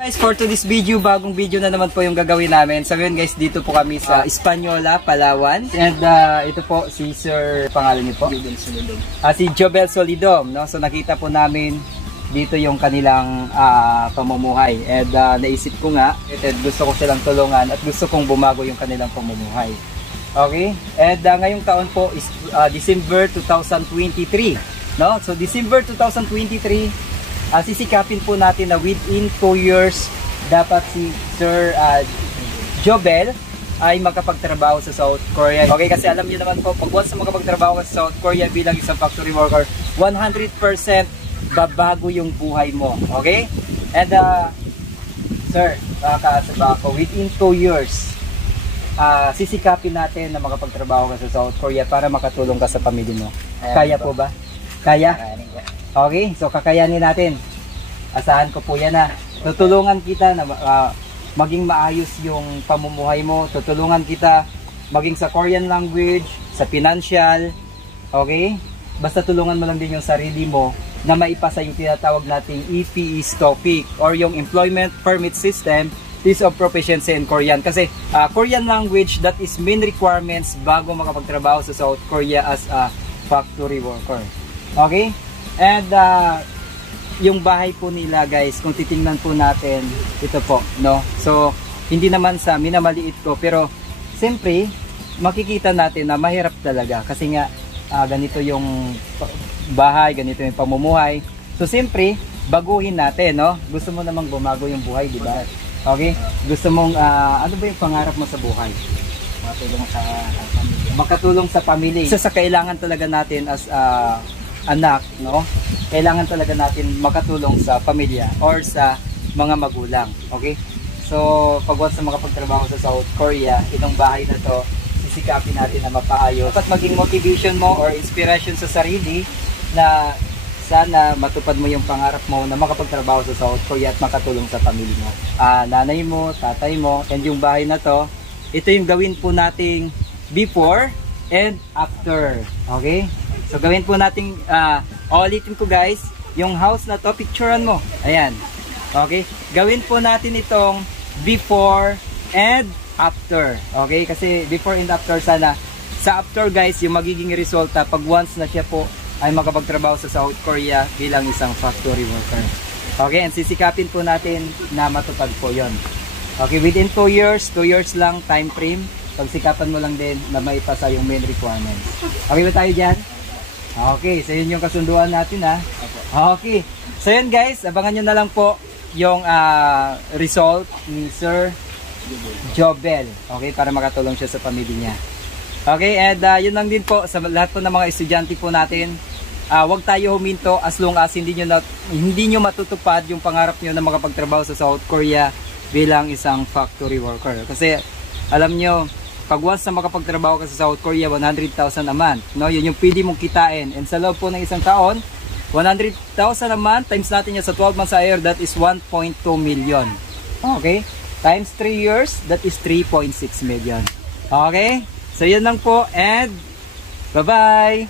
Guys, for today's video, bagong video na naman po yung gagawin namin. So yun guys, dito po kami sa Hispaniola, Palawan. And ito po si Sir, pangalan niyo po? Jobel Solidom. Si Jobel Solidom, no? So nakita po namin dito yung kanilang pamumuhay. And naisip ko nga, at gusto ko silang tulungan at gusto kong bumago yung kanilang pamumuhay. Okay? And ngayong taon po is December 2023. No? So December 2023, sisikapin po natin na within 2 years dapat si Sir Jobel ay makapagtrabaho sa South Korea. Okay, kasi alam niyo naman po, pag once na makapagtrabaho ka sa South Korea bilang isang factory worker, 100% babago yung buhay mo. Okay? And Sir, makakaasaba ako, within 2 years, sisikapin natin na makapagtrabaho ka sa South Korea para makatulong ka sa pamilya mo. Kaya po ba? Kaya? Okay, so kakayanin natin. Asahan ko po yan na. Tutulungan kita na maging maayos yung pamumuhay mo. Tutulungan kita maging sa Korean language, sa financial. Okay? Basta tulungan mo lang din yung sarili mo na maipasa yung tinatawag nating EPS topic or yung Employment Permit System, List of Proficiency in Korean. Kasi Korean language, that is main requirements bago makapagtrabaho sa South Korea as a factory worker. Okay? And yung bahay po nila guys, kung titingnan po natin, ito po, no? So, hindi naman sa minamaliit ko, pero siyempre, makikita natin na mahirap talaga. Kasi nga, ganito yung bahay, ganito yung pamumuhay. So, siyempre, baguhin natin, no? Gusto mo namang bumago yung buhay, di ba? Okay? Gusto mong, ano ba yung pangarap mo sa buhay? Makatulong sa pamilya. Makatulong sa pamilya. Isa sa kailangan talaga natin as anak, no? Kailangan talaga natin makatulong sa pamilya or sa mga magulang. Okay? So, pag once na makapagtrabaho sa South Korea, itong bahay na to, sisikapin natin na mapaayos. At maging motivation mo or inspiration sa sarili na sana matupad mo yung pangarap mo na makapagtrabaho sa South Korea at makatulong sa pamilya mo. Nanay mo, tatay mo, and yung bahay na to, ito yung gawin po nating before and after. Okay? So gawin po natin, ulitin ko guys, yung house na to, picturean mo. Ayan. Okay? Gawin po natin itong before and after. Okay? Kasi before and after sana. Sa after guys, yung magiging resulta pag once na siya po ay makapagtrabaho sa South Korea bilang isang factory worker. Okay? And sisikapin po natin na matupad po yon. Okay? Within 2 years, 2 years lang time frame. Pagsikapan mo lang din na maipasa yung main requirements. Okay ba tayo dyan? Okay, so yun yung kasunduan natin ha. Okay, so yun guys, abangan nyo na lang po yung result ni Sir Jobel. Okay, para makatulong siya sa pamilya niya. Okay, and yun lang din po sa lahat po ng mga estudyante po natin. Huwag tayo huminto as long as hindi nyo matutupad yung pangarap nyo na makapagtrabaho sa South Korea bilang isang factory worker. Kasi alam nyo, pag once na makapagtrabaho ka sa South Korea, 100,000 a month. No? Yun yung pwede mong kitain. And sa loob po ng isang taon, 100,000 a month, times natin yan sa 12 months a year, that is 1.2 million. Okay? Times 3 years, that is 3.6 million. Okay? So yun lang po, and bye-bye!